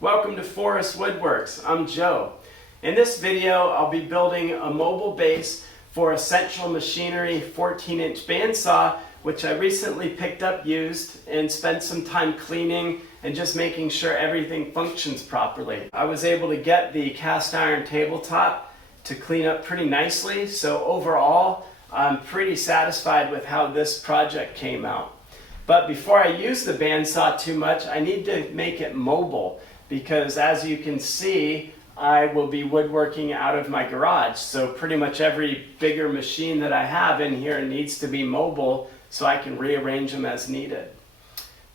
Welcome to Forest Woodworks. I'm Joe. In this video, I'll be building a mobile base for a Central Machinery 14-inch bandsaw, which I recently picked up used and spent some time cleaning and just making sure everything functions properly. I was able to get the cast iron tabletop to clean up pretty nicely, so overall, I'm pretty satisfied with how this project came out. But before I use the bandsaw too much, I need to make it mobile, because as you can see, I will be woodworking out of my garage. So pretty much every bigger machine that I have in here needs to be mobile so I can rearrange them as needed.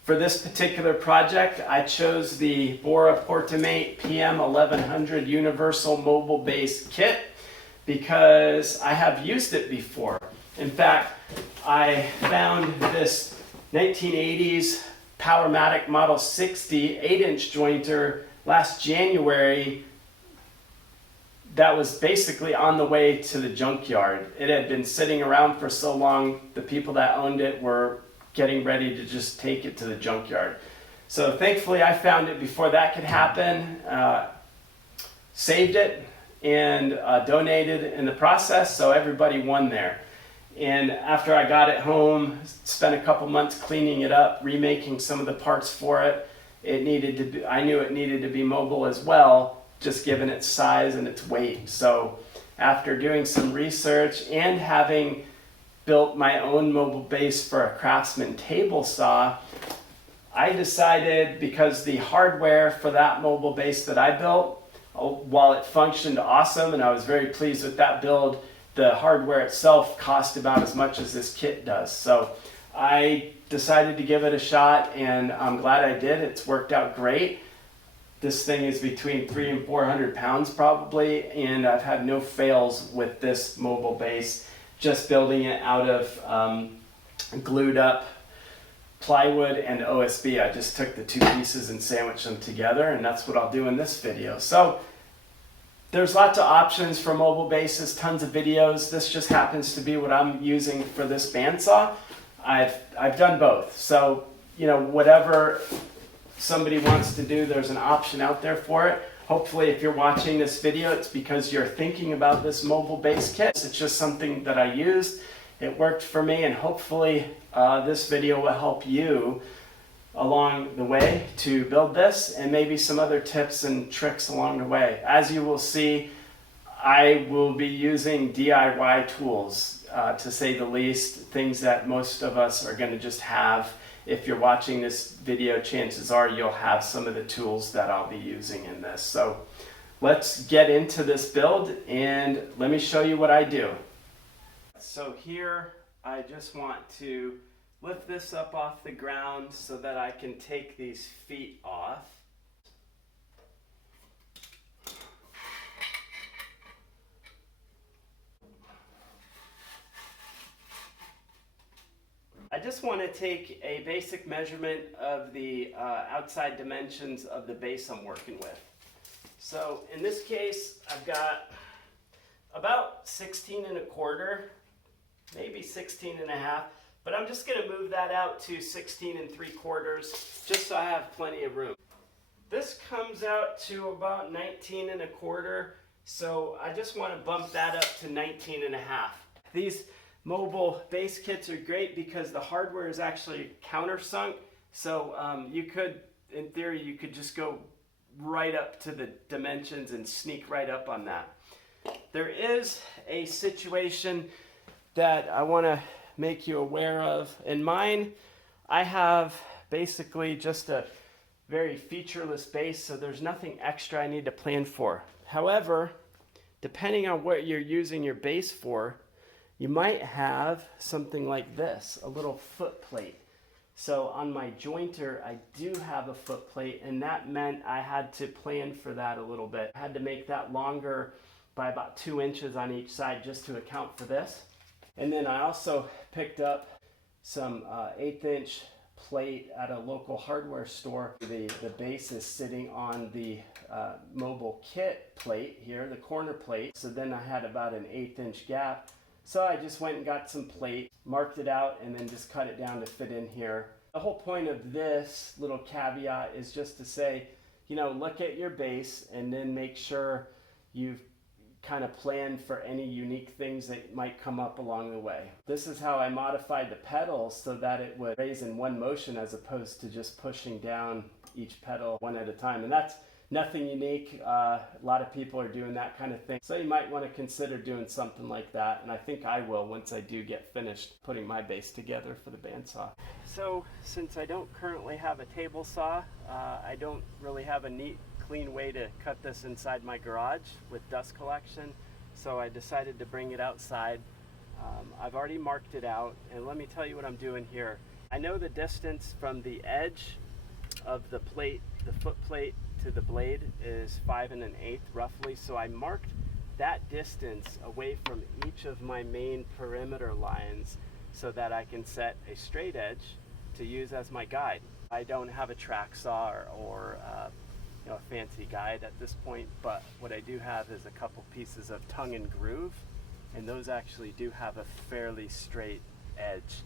For this particular project, I chose the Bora Portamate PM-1100 Universal Mobile Base Kit because I have used it before. In fact, I found this 1980s Powermatic Model 60 8-inch jointer last January that was basically on the way to the junkyard. It had been sitting around for so long, the people that owned it were getting ready to just take it to the junkyard. So thankfully I found it before that could happen, saved it, and donated in the process, so everybody won there. And after I got it home, spent a couple months cleaning it up, remaking some of the parts for it. I knew it needed to be mobile as well, just given its size and its weight. So after doing some research and having built my own mobile base for a Craftsman table saw, I decided, because the hardware for that mobile base that I built, while it functioned awesome and I was very pleased with that build, the hardware itself cost about as much as this kit does. So I decided to give it a shot, and I'm glad I did. It's worked out great. This thing is between 300 and 400 pounds probably, and I've had no fails with this mobile base, just building it out of glued up plywood and OSB. I just took the two pieces and sandwiched them together, and that's what I'll do in this video. So there's lots of options for mobile bases, tons of videos. This just happens to be what I'm using for this bandsaw. I've done both. So, you know, whatever somebody wants to do, there's an option out there for it. Hopefully, if you're watching this video, it's because you're thinking about this mobile base kit. It's just something that I used. It worked for me, and hopefully this video will help you along the way to build this, and maybe some other tips and tricks along the way. As you will see, I will be using DIY tools, to say the least, things that most of us are going to just have. If you're watching this video, chances are you'll have some of the tools that I'll be using in this. So let's get into this build, and let me show you what I do. So here I just want to lift this up off the ground so that I can take these feet off. I just want to take a basic measurement of the outside dimensions of the base I'm working with. So in this case, I've got about 16 1/4, maybe 16 1/2. But I'm just going to move that out to 16 3/4, just so I have plenty of room. This comes out to about 19 1/4, so I just want to bump that up to 19 1/2. These mobile base kits are great because the hardware is actually countersunk, so you could, in theory, you could just go right up to the dimensions and sneak right up on that. There is a situation that I want to make you aware of. In mine, I have basically just a very featureless base, so there's nothing extra I need to plan for. However, depending on what you're using your base for, you might have something like this, a little foot plate. So on my jointer, I do have a foot plate, and that meant I had to plan for that a little bit. I had to make that longer by about 2 inches on each side just to account for this. And then I also picked up some 1/8-inch plate at a local hardware store. The base is sitting on the mobile kit plate here, the corner plate. So then I had about an 1/8-inch gap. So I just went and got some plate, marked it out, and then just cut it down to fit in here. The whole point of this little caveat is just to say, look at your base and then make sure you've kind of planned for any unique things that might come up along the way. This is how I modified the pedals so that it would raise in one motion as opposed to just pushing down each pedal one at a time. And that's nothing unique. A lot of people are doing that kind of thing. So you might want to consider doing something like that. And I think I will once I do get finished putting my base together for the bandsaw. So since I don't currently have a table saw, I don't really have a neat, clean way to cut this inside my garage with dust collection. So I decided to bring it outside. I've already marked it out, and let me tell you what I'm doing here. I know the distance from the edge of the plate, the foot plate, to the blade is 5 1/8 roughly, so I marked that distance away from each of my main perimeter lines so that I can set a straight edge to use as my guide. I don't have a track saw or a fancy guide at this point, but what I do have is a couple pieces of tongue and groove, and those actually do have a fairly straight edge.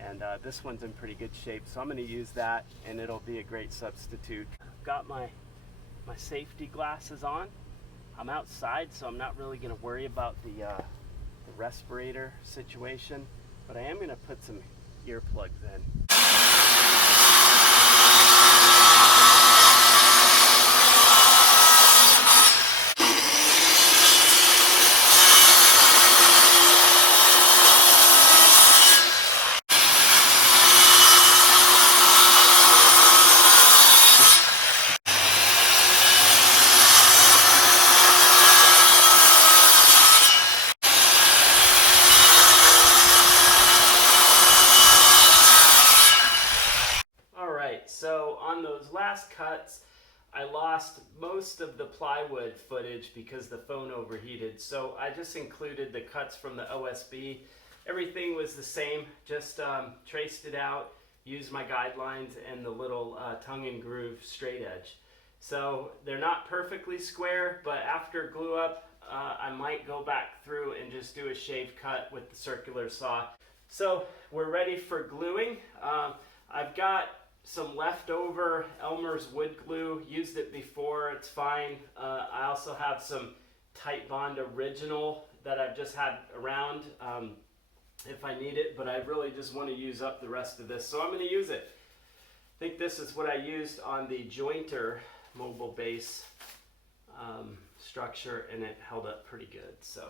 And this one's in pretty good shape, so I'm going to use that, and it'll be a great substitute. I've got my safety glasses on. I'm outside, so I'm not really going to worry about the respirator situation, but I am going to put some earplugs in. So on those last cuts, I lost most of the plywood footage because the phone overheated. So I just included the cuts from the OSB. Everything was the same, just traced it out, used my guidelines and the little tongue and groove straight edge. So they're not perfectly square, but after glue up, I might go back through and just do a shave cut with the circular saw. So we're ready for gluing. I've got some leftover Elmer's wood glue, used it before, it's fine. I also have some Titebond original that I've just had around if I need it, but I really just want to use up the rest of this, so I'm going to use it. I think this is what I used on the jointer mobile base structure, and it held up pretty good. So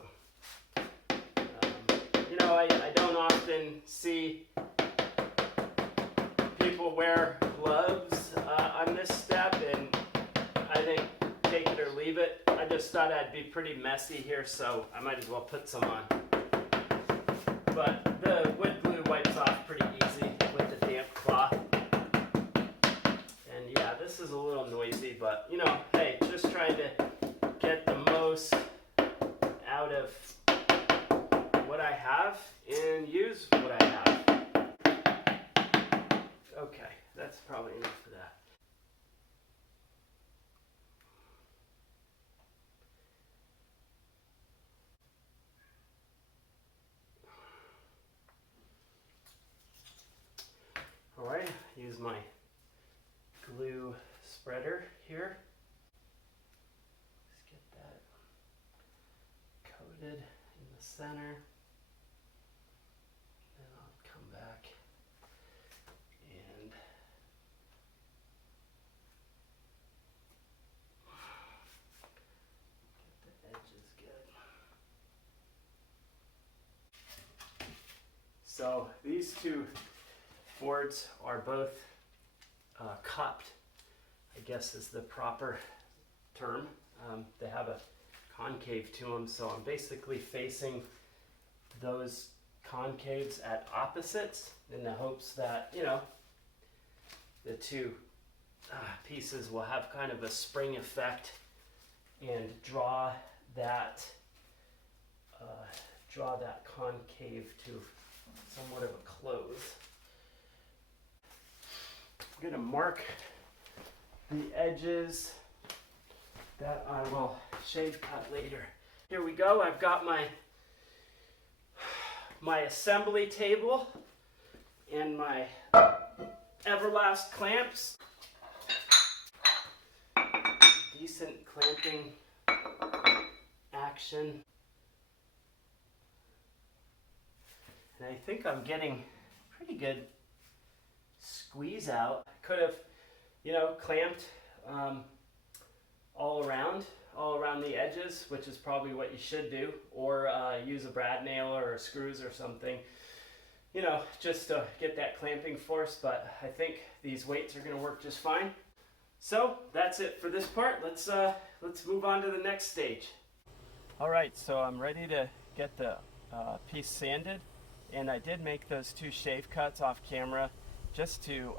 I don't often see people wear gloves on this step, and I think take it or leave it. I just thought I'd be pretty messy here, so I might as well put some on. But the wood glue wipes off pretty easy with the damp cloth. And yeah, this is a little noisy, but hey, just trying to get the most out of what I have and use what I have. Okay, that's probably enough of that. All right, use my glue spreader here. Let's get that coated in the center. Then I'll come back and get the edges good. So these two boards are both cupped, I guess is the proper term. They have a concave to them, so I'm basically facing those concaves at opposites in the hopes that, the two pieces will have kind of a spring effect and draw that concave to somewhat of a close. I'm going to mark the edges that I will shave cut later. Here we go. I've got my assembly table and my Everlast clamps. decent clamping action. And I think I'm getting pretty good squeeze out. Could have, you know, clamped all around the edges, which is probably what you should do, or use a brad nail or screws or something, you know, just to get that clamping force. But I think these weights are going to work just fine. So that's it for this part. Let's move on to the next stage. All right, so I'm ready to get the piece sanded, and I did make those 2 shave cuts off camera just to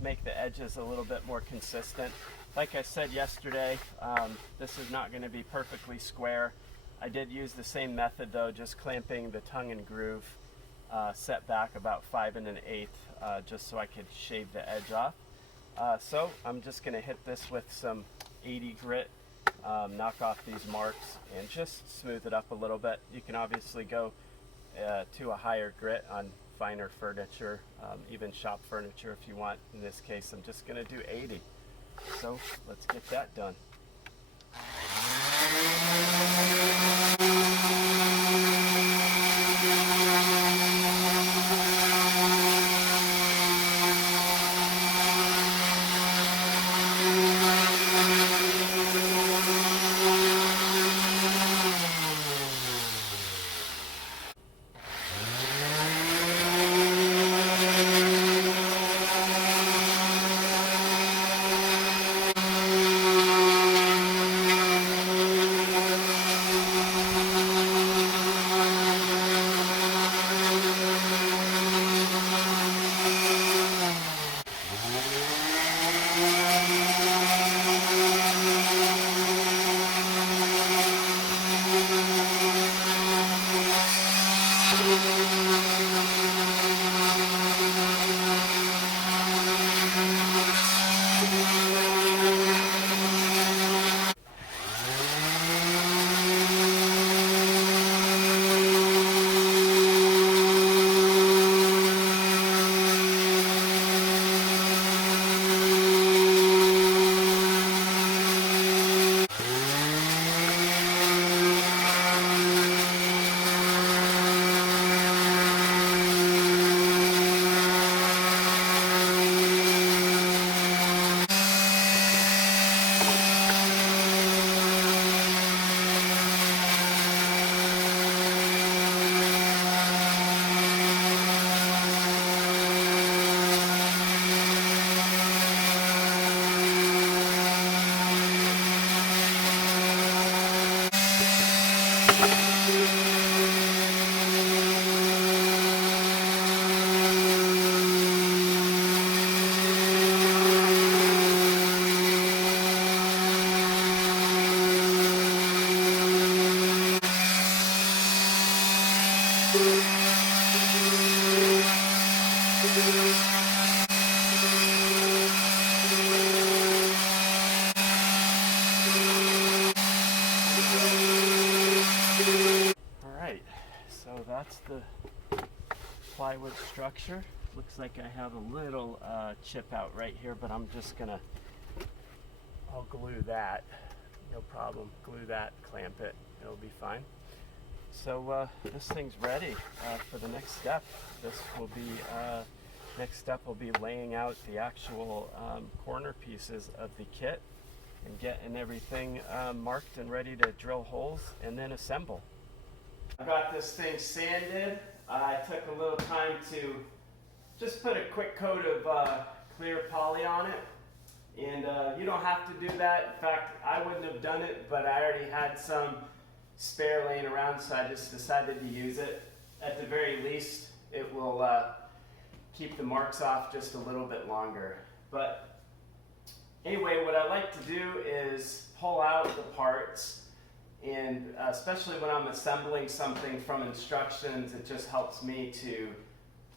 make the edges a little bit more consistent. Like I said yesterday, this is not going to be perfectly square. I did use the same method though, just clamping the tongue and groove set back about 5 1/8 just so I could shave the edge off. So I'm just going to hit this with some 80 grit, knock off these marks and just smooth it up a little bit. You can obviously go to a higher grit on finer furniture, even shop furniture if you want. In this case, I'm just going to do 80. So let's get that done. That's the plywood structure. Looks like I have a little chip out right here, but I'm just gonna, I'll glue that, no problem. Glue that, clamp it, it'll be fine. So this thing's ready for the next step. This will be, next step will be laying out the actual corner pieces of the kit and getting everything marked and ready to drill holes and then assemble. I got this thing sanded. I took a little time to just put a quick coat of clear poly on it. And you don't have to do that. In fact, I wouldn't have done it, but I already had some spare laying around, so I just decided to use it. At the very least, it will keep the marks off just a little bit longer. But anyway, what I like to do is pull out the parts. And especially when I'm assembling something from instructions, it just helps me to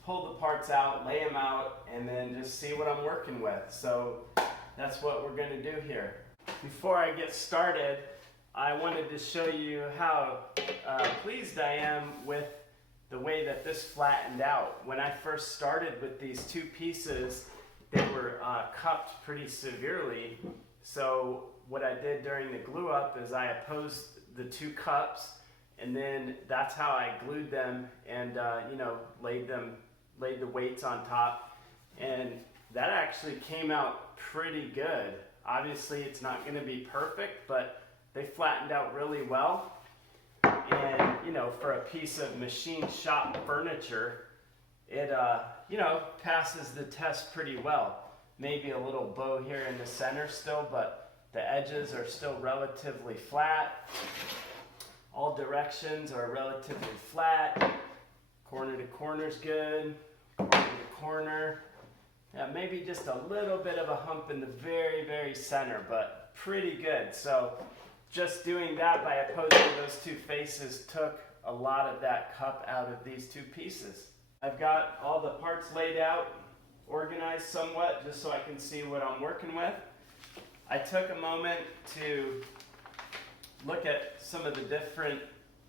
pull the parts out, lay them out, and then just see what I'm working with. So that's what we're going to do here. Before I get started, I wanted to show you how pleased I am with the way that this flattened out. When I first started with these two pieces, they were cupped pretty severely. So what I did during the glue up is I opposed the two cups, and then that's how I glued them and laid the weights on top, and that actually came out pretty good. Obviously it's not going to be perfect, but they flattened out really well. And for a piece of machine shop furniture, it passes the test pretty well. Maybe a little bow here in the center still, but the edges are still relatively flat. All directions are relatively flat. Corner to corner is good. Corner to corner. Yeah, maybe just a little bit of a hump in the very, very center, but pretty good. So just doing that by opposing those two faces took a lot of that cup out of these two pieces. I've got all the parts laid out, organized somewhat, just so I can see what I'm working with. I took a moment to look at some of the different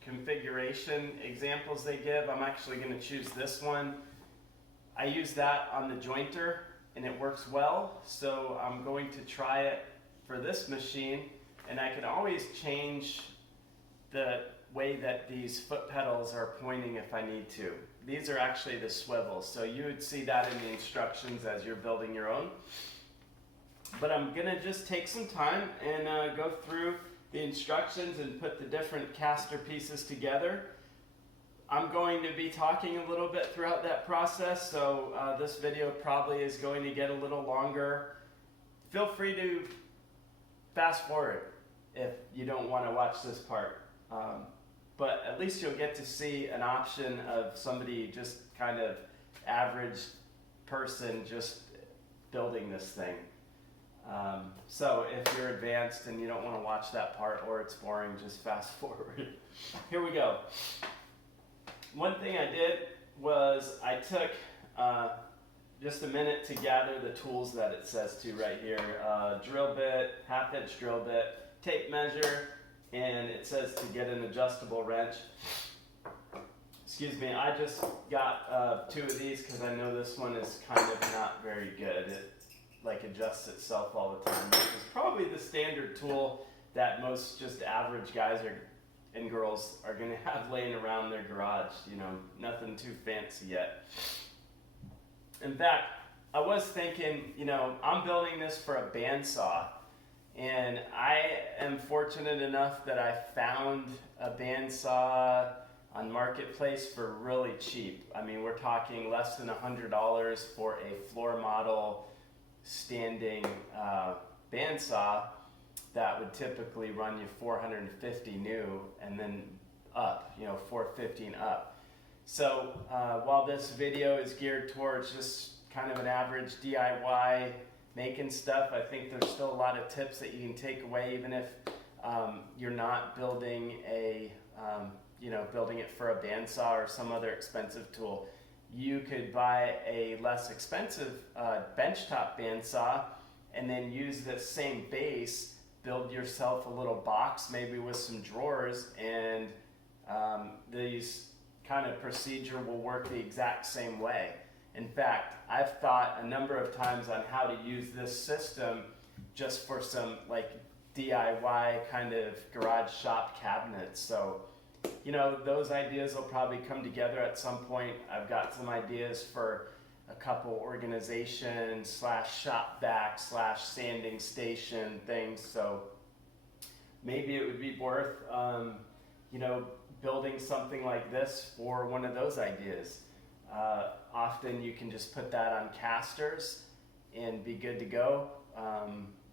configuration examples they give. I'm actually going to choose this one. I use that on the jointer and it works well, so I'm going to try it for this machine, and I can always change the way that these foot pedals are pointing if I need to. These are actually the swivels, so you would see that in the instructions as you're building your own. But I'm gonna just take some time and go through the instructions and put the different caster pieces together. I'm going to be talking a little bit throughout that process, so this video probably is going to get a little longer. Feel free to fast forward if you don't want to watch this part. But at least you'll get to see an option of somebody just kind of average person just building this thing. So if you're advanced and you don't want to watch that part or it's boring, just fast forward. Here we go. One thing I did was I took just a minute to gather the tools that it says to right here. Drill bit, 1/2-inch drill bit, tape measure, and it says to get an adjustable wrench. Excuse me, I just got 2 of these because I know this one is kind of not very good. It adjusts itself all the time. This is probably the standard tool that most just average guys and girls are going to have laying around their garage. Nothing too fancy yet. In fact, I was thinking, I'm building this for a bandsaw. And I am fortunate enough that I found a bandsaw on Marketplace for really cheap. I mean, we're talking less than $100 for a floor model standing bandsaw that would typically run you $450 new and then up, $450 and up. So while this video is geared towards just kind of an average DIY making stuff, I think there's still a lot of tips that you can take away, even if you're not building building it for a bandsaw or some other expensive tool. You could buy a less expensive benchtop bandsaw and then use the same base, build yourself a little box, maybe with some drawers, and these kind of procedure will work the exact same way. In fact, I've thought a number of times on how to use this system just for some DIY kind of garage shop cabinets. So, those ideas will probably come together at some point. I've got some ideas for a couple organization / shop vac / sanding station things. So maybe it would be worth, building something like this for one of those ideas. Often you can just put that on casters and be good to go.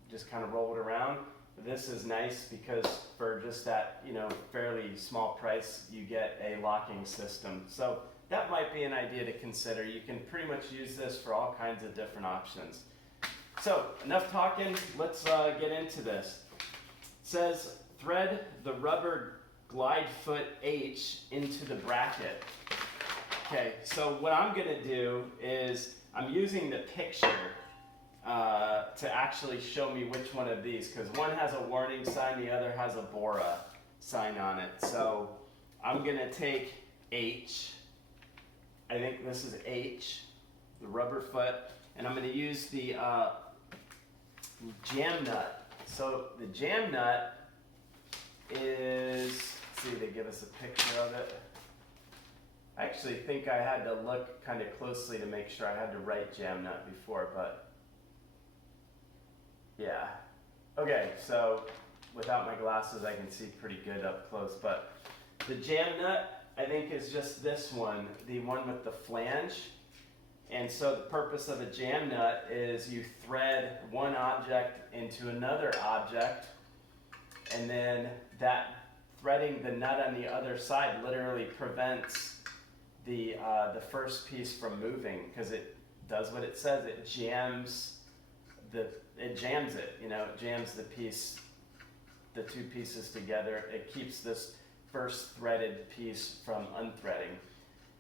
Just kind of roll it around. This is nice because for just that, fairly small price, you get a locking system. So that might be an idea to consider. You can pretty much use this for all kinds of different options. So enough talking, let's get into this. It says thread the rubber glide foot H into the bracket. Okay, so what I'm going to do is I'm using the picture to actually show me which one of these, because one has a warning sign, the other has a Bora sign on it. So I'm going to take H, I think this is H, the rubber foot, and I'm going to use the jam nut So the jam nut is, let's see, they give us a picture of it. I actually think I had to look kind of closely to make sure I had the right jam nut before, but yeah. Okay, so without my glasses I can see pretty good up close, but the jam nut I think is just this one, the one with the flange. And so the purpose of a jam nut is you thread one object into another object, and then that threading the nut on the other side literally prevents the first piece from moving, because it does what it says. It jams it, you know, it jams the two pieces together. It keeps this first threaded piece from unthreading.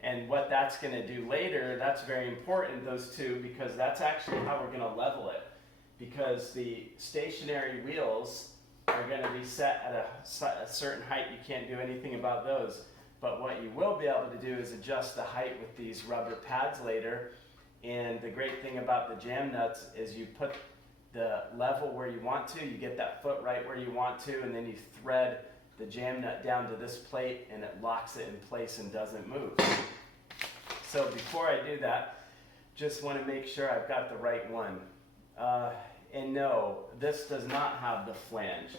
And what that's going to do later, that's very important, those two, because that's actually how we're going to level it. Because the stationary wheels are going to be set at a certain height. You can't do anything about those. But what you will be able to do is adjust the height with these rubber pads later. And the great thing about the jam nuts is you put the level where you want to, you get that foot right where you want to, and then you thread the jam nut down to this plate and it locks it in place and doesn't move. So before I do that, just want to make sure I've got the right one. And no, this does not have the flange.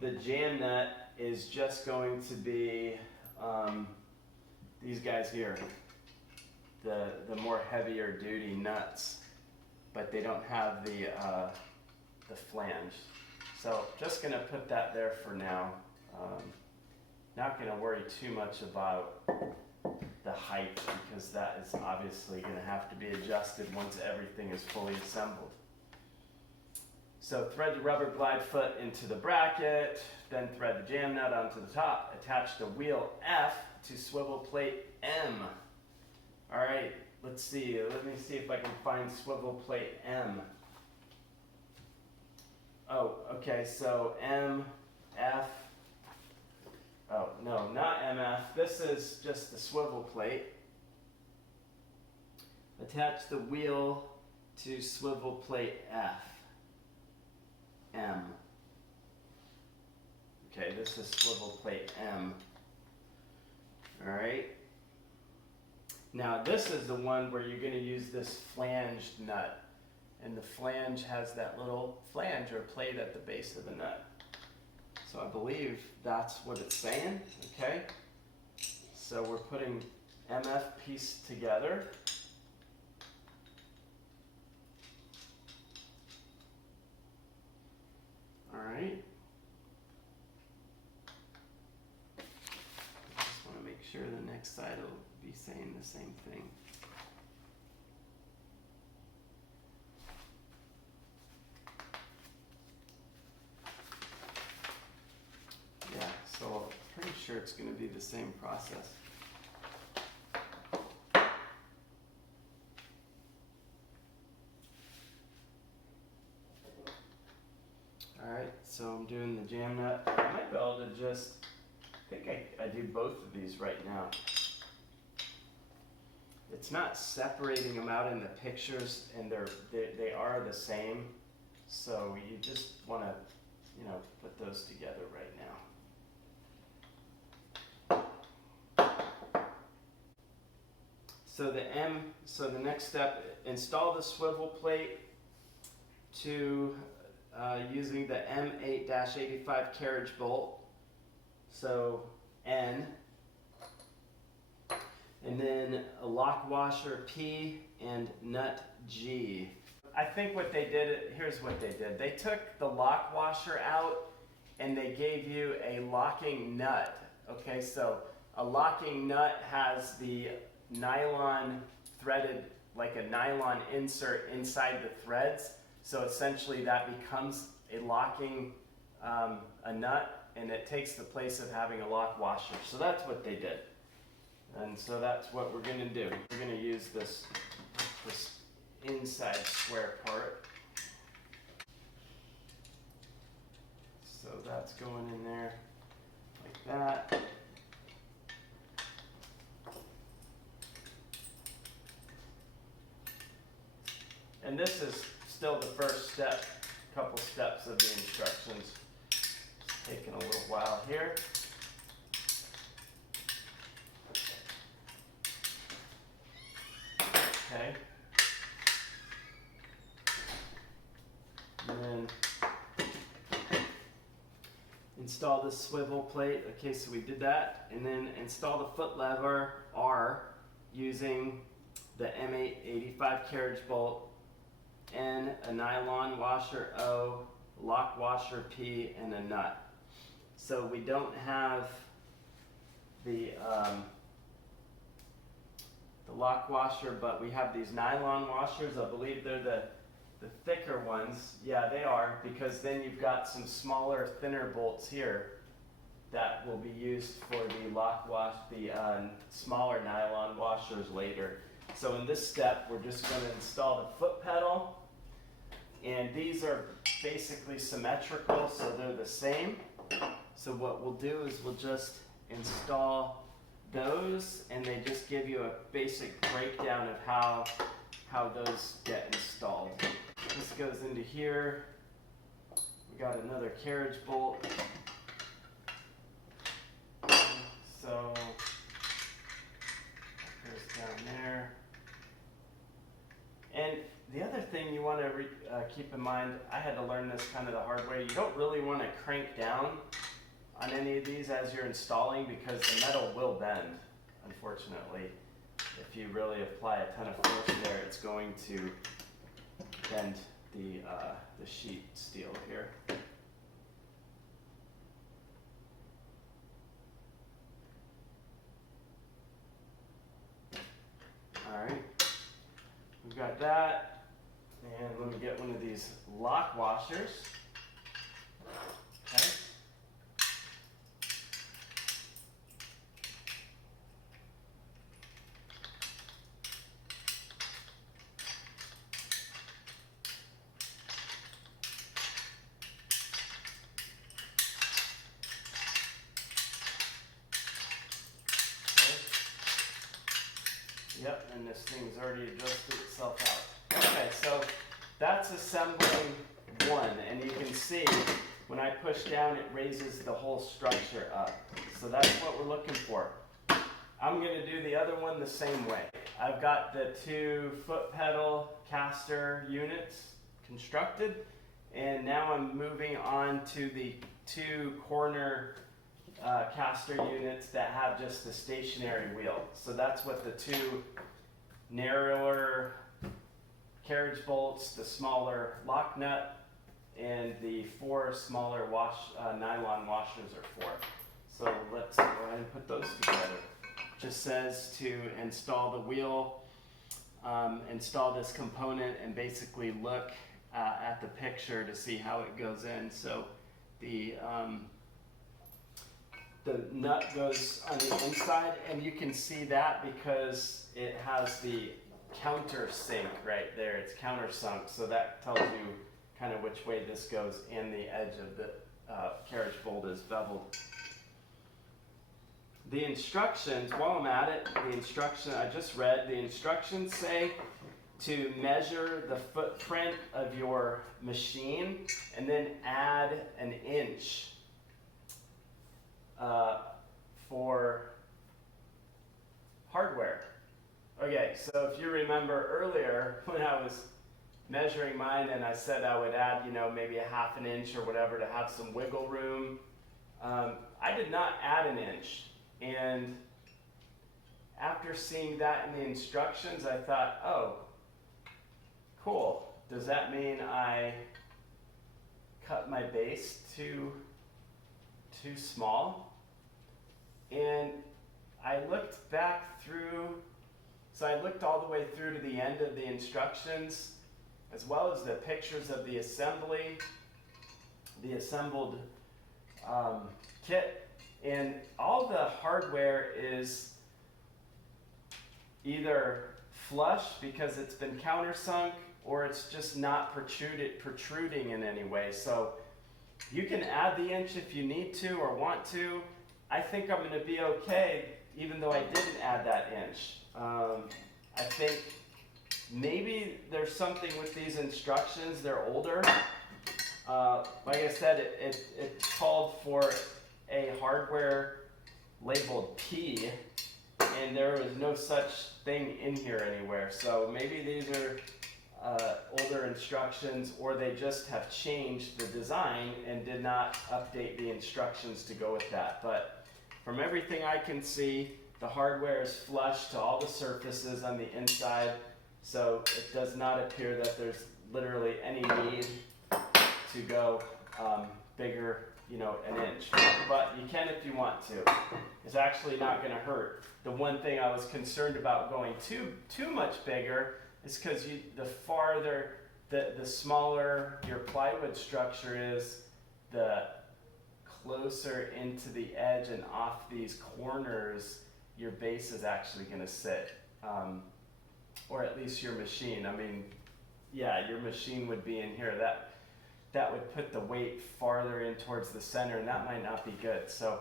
The jam nut is just going to be these guys here, the more heavier duty nuts, but they don't have the flange. So just going to put that there for now. Not going to worry too much about the height, because that is obviously going to have to be adjusted once everything is fully assembled. So thread the rubber glide foot into the bracket, then thread the jam nut onto the top. Attach the wheel F to swivel plate M. All right, let's see. Let me see if I can find swivel plate M. Oh, okay, so M, F. Oh, no, not MF. This is just the swivel plate. Attach the wheel to swivel plate F. M. Okay, this is swivel plate M. All right. Now, this is the one where you're going to use this flanged nut. And the flange has that little flange or plate at the base of the nut. So I believe that's what it's saying, okay? So we're putting MF piece together. All right. I just want to make sure the next side will be saying the same thing. So I'm pretty sure it's going to be the same process. Alright, so I'm doing the jam nut. I might be able to just, I think I do both of these right now. It's not separating them out in the pictures, and they are the same. So you just want to, you know, put those together right now. So the next step, install the swivel plate to using the M8-85 carriage bolt. So N, and then a lock washer P and nut G. I think what they did, here's what they did. They took the lock washer out and they gave you a locking nut. Okay, so a locking nut has the nylon threaded, like a nylon insert inside the threads. So essentially that becomes a locking a nut, and it takes the place of having a lock washer. So that's what they did. And so that's what we're going to do. We're going to use this inside square part. So that's going in there like that. And this is still the first step. couple steps of the instructions. It's taking a little while here. Okay. And then install this swivel plate. Okay, so we did that. And then install the foot lever R using the M8 85 carriage bolt, N, a nylon washer O, lock washer P, and a nut. So we don't have the lock washer, but we have these nylon washers. I believe they're the thicker ones. Yeah, they are, because then you've got some smaller, thinner bolts here that will be used for the lock wash, the smaller nylon washers later. So in this step, we're just going to install the foot pedal, and these are basically symmetrical, so they're the same. So what we'll do is we'll just install those, and they just give you a basic breakdown of how those get installed. This goes into here. We got another carriage bolt. So that goes down there. And the other thing you want to keep in mind, I had to learn this kind of the hard way. You don't really want to crank down on any of these as you're installing, because the metal will bend, unfortunately. If you really apply a ton of force there, it's going to bend the sheet steel here. All right, we've got that, and let me get one of these lock washers. Okay. Yep, and this thing's already adjusted itself out. Okay, so that's assembling one, and you can see when I push down, it raises the whole structure up. So that's what we're looking for. I'm going to do the other one the same way. I've got the two foot pedal caster units constructed, and now I'm moving on to the two corner caster units that have just the stationary wheel. So that's what the two narrower carriage bolts, the smaller lock nut, and the four smaller nylon washers are for. So let's go ahead and put those together. Just says to install the wheel, install this component, and basically look at the picture to see how it goes in. So the nut goes on the inside, and you can see that because it has the countersink right there. It's countersunk, so that tells you kind of which way this goes, and the edge of the carriage bolt is beveled. The instructions, while I'm at it, the instruction I just read, the instructions say to measure the footprint of your machine and then add an inch for hardware. Okay, so if you remember earlier when I was measuring mine and I said I would add, maybe a ½ an inch or whatever to have some wiggle room, I did not add an inch. And after seeing that in the instructions, I thought, oh, cool. Does that mean I cut my base too small? And I looked back through, so I looked all the way through to the end of the instructions, as well as the pictures of the assembly, the assembled kit, and all the hardware is either flush because it's been countersunk, or it's just not protruding in any way. So you can add the inch if you need to or want to. I think I'm going to be okay, even though I didn't add that inch. I think maybe there's something with these instructions. They're older, like I said, it called for a hardware labeled P, and there was no such thing in here anywhere. So maybe these are older instructions, or they just have changed the design and did not update the instructions to go with that. But from everything I can see, the hardware is flush to all the surfaces on the inside, so it does not appear that there's literally any need to go bigger, you know, an inch. But you can if you want to. It's actually not going to hurt. The one thing I was concerned about going too much bigger is because the farther, the smaller your plywood structure is, the closer into the edge and off these corners your base is actually going to sit. Or at least your machine. I mean, yeah, your machine would be in here. That would put the weight farther in towards the center, and that might not be good. So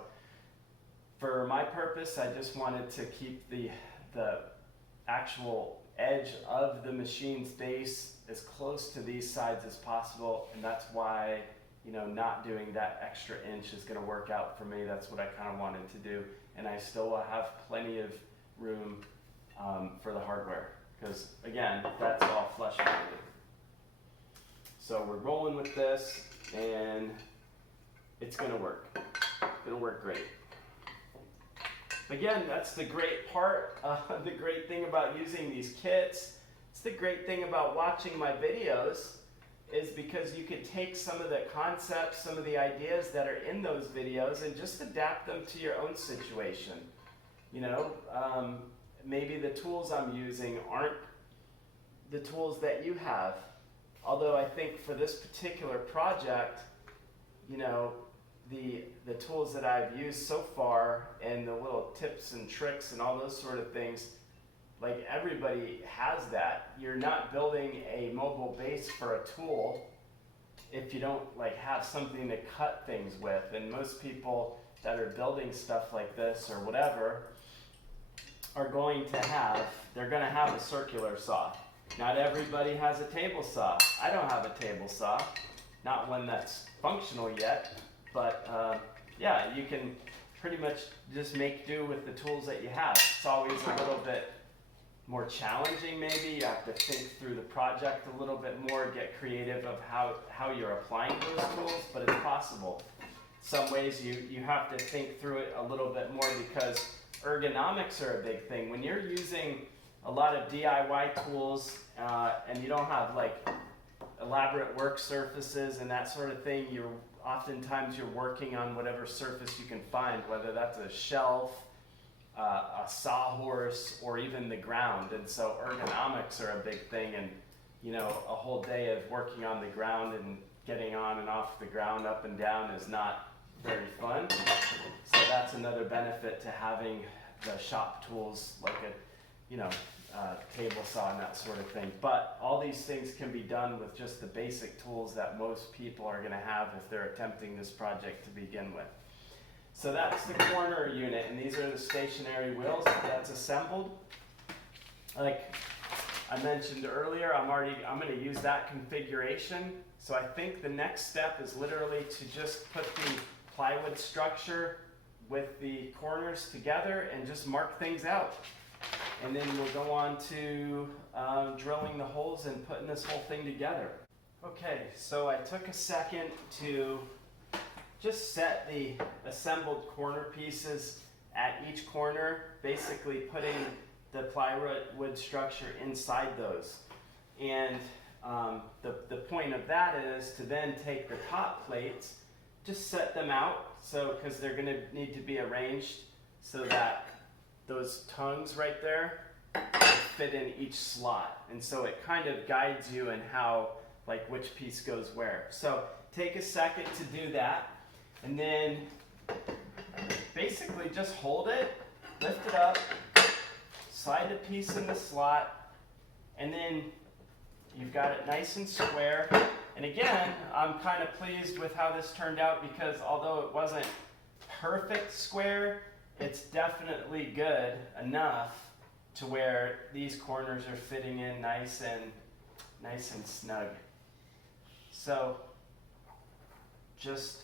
for my purpose, I just wanted to keep the actual edge of the machine's base as close to these sides as possible, and that's why, you know, not doing that extra inch is going to work out for me. That's what I kind of wanted to do, and I still will have plenty of room for the hardware, because again, that's all flush mounted. So we're rolling with this, and it's going to work. It's going to work great. Again, that's the great part, the great thing about using these kits. It's the great thing about watching my videos, is because you can take some of the concepts, some of the ideas that are in those videos, and just adapt them to your own situation. You know, maybe the tools I'm using aren't the tools that you have. Although I think for this particular project, you know, the tools that I've used so far and the little tips and tricks and all those sort of things, like everybody has that. You're not building a mobile base for a tool if you don't like have something to cut things with. And most people that are building stuff like this or whatever are going to have a circular saw. Not everybody has a table saw. I don't have a table saw, not one that's functional yet. But yeah, you can pretty much just make do with the tools that you have. It's always a little bit more challenging maybe. You have to think through the project a little bit more, get creative of how you're applying those tools, but it's possible. Some ways you have to think through it a little bit more, because ergonomics are a big thing. When you're using a lot of DIY tools and you don't have like elaborate work surfaces and that sort of thing, oftentimes you're working on whatever surface you can find, whether that's a shelf, a sawhorse, or even the ground. And so ergonomics are a big thing, and you know, a whole day of working on the ground and getting on and off the ground, up and down, is not very fun. So that's another benefit to having the shop tools, like a, you know, table saw and that sort of thing. But all these things can be done with just the basic tools that most people are going to have if they're attempting this project to begin with. So that's the corner unit, and these are the stationary wheels that's assembled. Like I mentioned earlier, I'm going to use that configuration. So I think the next step is literally to just put the plywood structure with the corners together and just mark things out. And then we'll go on to drilling the holes and putting this whole thing together. Okay, so I took a second to just set the assembled corner pieces at each corner, basically putting the plywood structure inside those. And the point of that is to then take the top plates, just set them out, so because they're going to need to be arranged so that those tongues right there fit in each slot. And so it kind of guides you in how, like, which piece goes where. So take a second to do that, and then basically just hold it, lift it up, slide the piece in the slot, and then you've got it nice and square. And again, I'm kind of pleased with how this turned out, because although it wasn't perfect square, it's definitely good enough to where these corners are fitting in nice and snug. So just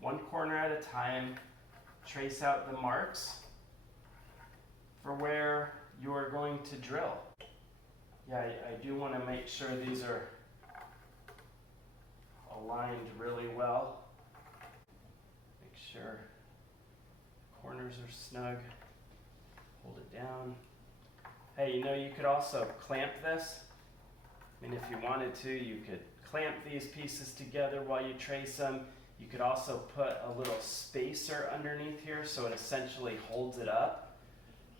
one corner at a time, trace out the marks for where you are going to drill. Yeah, I do want to make sure these are aligned really well. Make sure corners are snug. Hold it down. Hey, you know, you could also clamp this. I mean, if you wanted to, you could clamp these pieces together while you trace them. You could also put a little spacer underneath here so it essentially holds it up,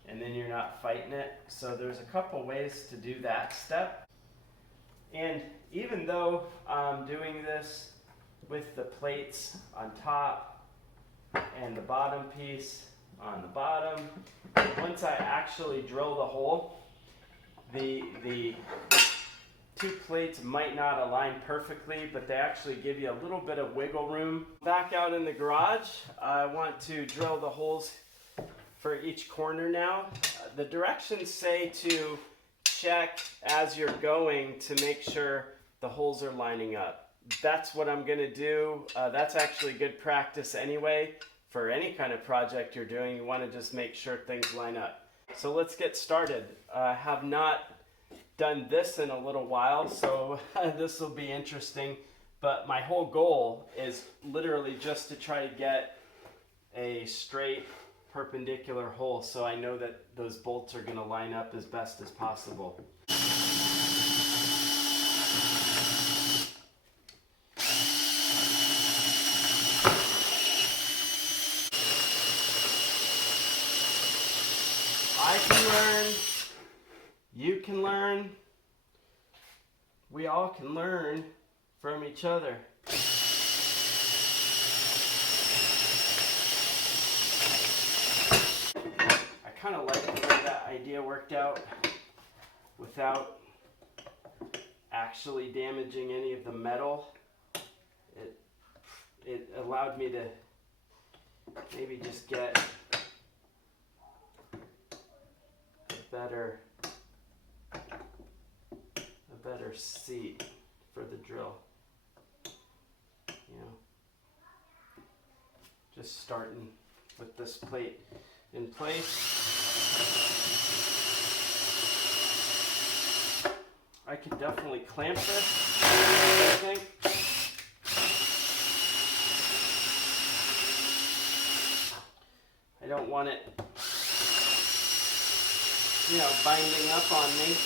and then you're not fighting it. So there's a couple ways to do that step. And even though I'm doing this with the plates on top and the bottom piece on the bottom, once I actually drill the hole, the two plates might not align perfectly, but they actually give you a little bit of wiggle room. Back out in the garage, I want to drill the holes for each corner now. The directions say to check as you're going to make sure the holes are lining up. That's what I'm gonna do. That's actually good practice anyway. For any kind of project you're doing, you wanna just make sure things line up. So let's get started. I have not done this in a little while, so this will be interesting. But my whole goal is literally just to try to get a straight perpendicular hole so I know that those bolts are gonna line up as best as possible. I can learn, you can learn, we all can learn from each other. I kind of like the way that idea worked out without actually damaging any of the metal. It allowed me to maybe just get a better seat for the drill. You know, just starting with this plate in place. I could definitely clamp this, I think. I don't want it, you know, binding up on me.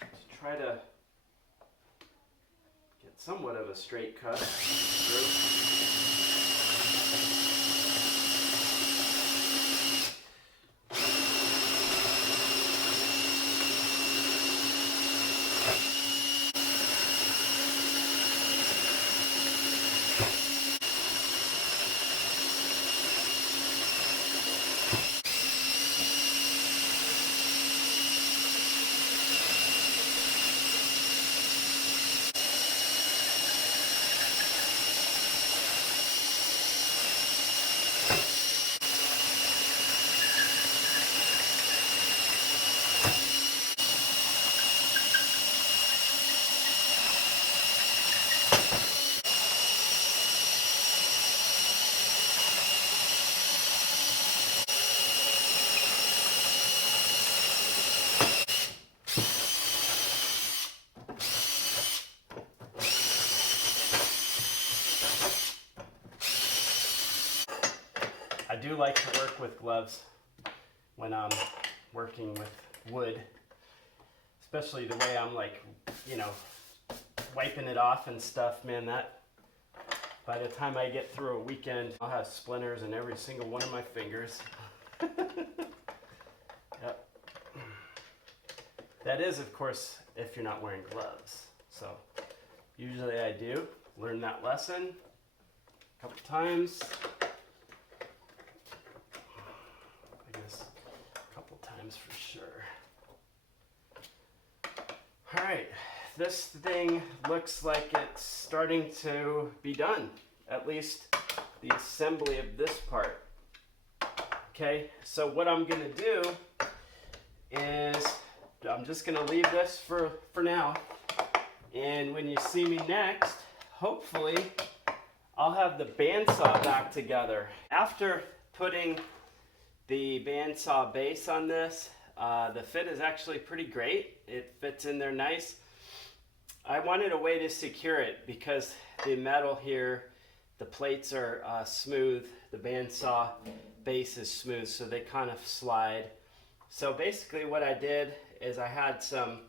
To try to get somewhat of a straight cut through. I do like to work with gloves when I'm working with wood, especially the way I'm, like, you know, wiping it off and stuff. Man, that by the time I get through a weekend, I'll have splinters in every single one of my fingers. Yep. That is, of course, if you're not wearing gloves. So usually I do learn that lesson a couple times. For sure. All right, this thing looks like it's starting to be done, at least the assembly of this part. Okay, so what I'm gonna do is I'm just gonna leave this for now, and when you see me next, hopefully I'll have the bandsaw back together. After putting the bandsaw base on this, the fit is actually pretty great. It fits in there nice. I wanted a way to secure it because the metal here, the plates are smooth. The bandsaw base is smooth, so they kind of slide. So basically what I did is I had some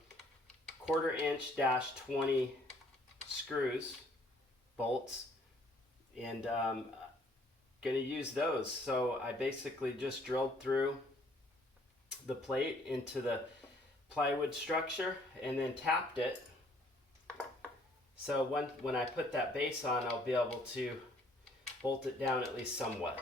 1/4 inch -20 screws, bolts, and gonna use those. So I basically just drilled through the plate into the plywood structure and then tapped it. So when I put that base on, I'll be able to bolt it down at least somewhat.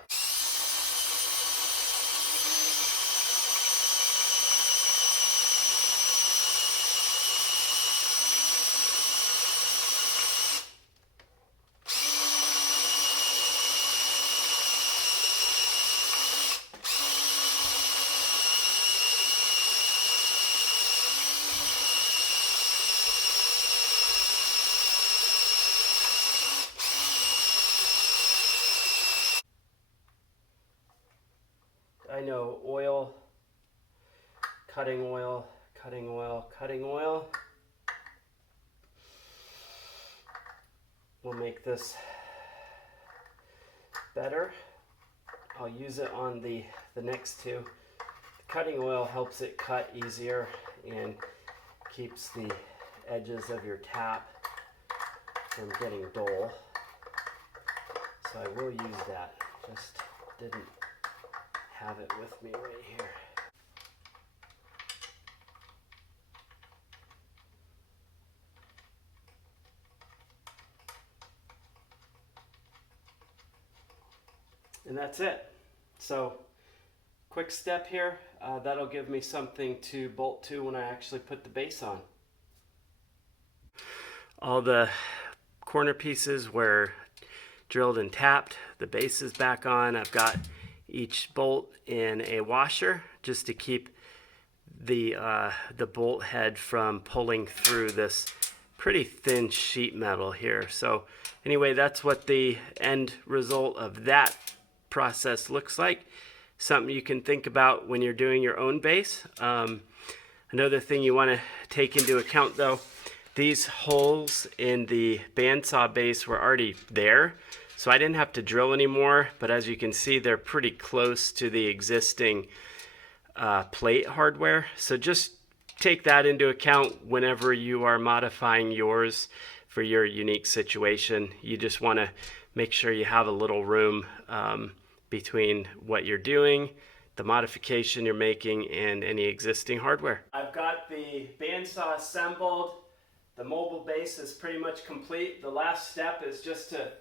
I know oil, cutting oil, cutting oil, cutting oil will make this better. I'll use it on the next two. The cutting oil helps it cut easier and keeps the edges of your tap from getting dull. So I will use that. Just didn't have it with me right here. And that's it. So quick step here, that'll give me something to bolt to when I actually put the base on. All the corner pieces were drilled and tapped. The base is back on. I've got each bolt in a washer just to keep the bolt head from pulling through this pretty thin sheet metal here. So anyway, that's what the end result of that process looks like. Something you can think about when you're doing your own base. Another thing you want to take into account though, these holes in the bandsaw base were already there. So I didn't have to drill anymore, but as you can see, they're pretty close to the existing plate hardware. So just take that into account whenever you are modifying yours for your unique situation. You just want to make sure you have a little room between what you're doing, the modification you're making, and any existing hardware. I've got the bandsaw assembled. The mobile base is pretty much complete. The last step is just to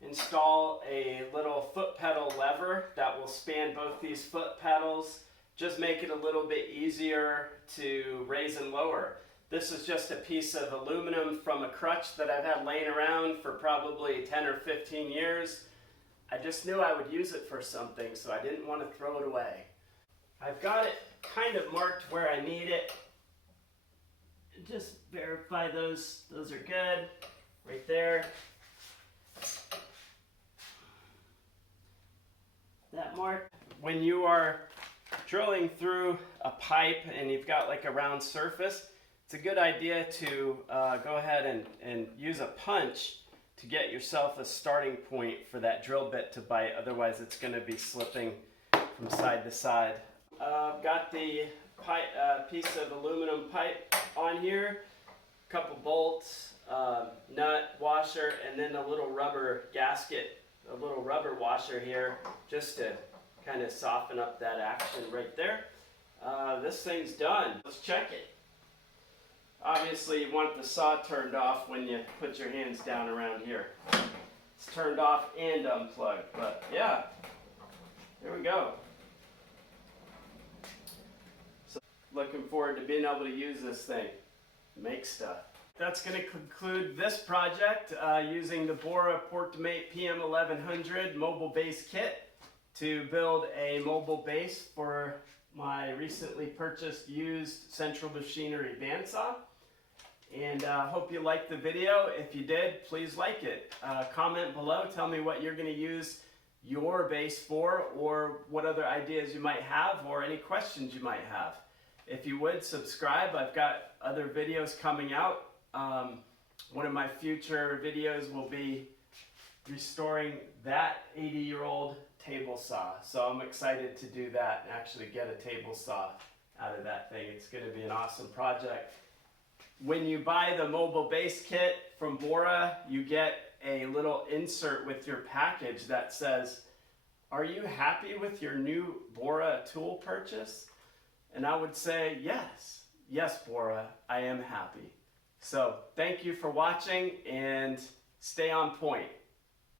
install a little foot pedal lever that will span both these foot pedals. Just make it a little bit easier to raise and lower. This is just a piece of aluminum from a crutch that I've had laying around for probably 10 or 15 years. I just knew I would use it for something, so I didn't want to throw it away. I've got it kind of marked where I need it. Just verify those are good right there. That mark. When you are drilling through a pipe and you've got like a round surface, it's a good idea to go ahead and use a punch to get yourself a starting point for that drill bit to bite. Otherwise it's going to be slipping from side to side. I've got the piece of aluminum pipe on here, a couple bolts, nut, washer, and then a little rubber gasket, a little rubber washer here, just to kind of soften up that action right there. This thing's done. Let's check it. Obviously you want the saw turned off when you put your hands down around here. It's turned off and unplugged, but yeah, there we go. So looking forward to being able to use this thing, make stuff. That's going to conclude this project using the Bora Portamate PM-1100 mobile base kit to build a mobile base for my recently purchased used central machinery bandsaw. And hope you liked the video. If you did, please like it. Comment below, tell me what you're going to use your base for, or what other ideas you might have, or any questions you might have. If you would, subscribe. I've got other videos coming out. One of my future videos will be restoring that 80-year-old table saw. So I'm excited to do that and actually get a table saw out of that thing. It's going to be an awesome project. When you buy the mobile base kit from Bora, you get a little insert with your package that says, "Are you happy with your new Bora tool purchase?" And I would say, yes, Bora, I am happy. So thank you for watching and stay on point.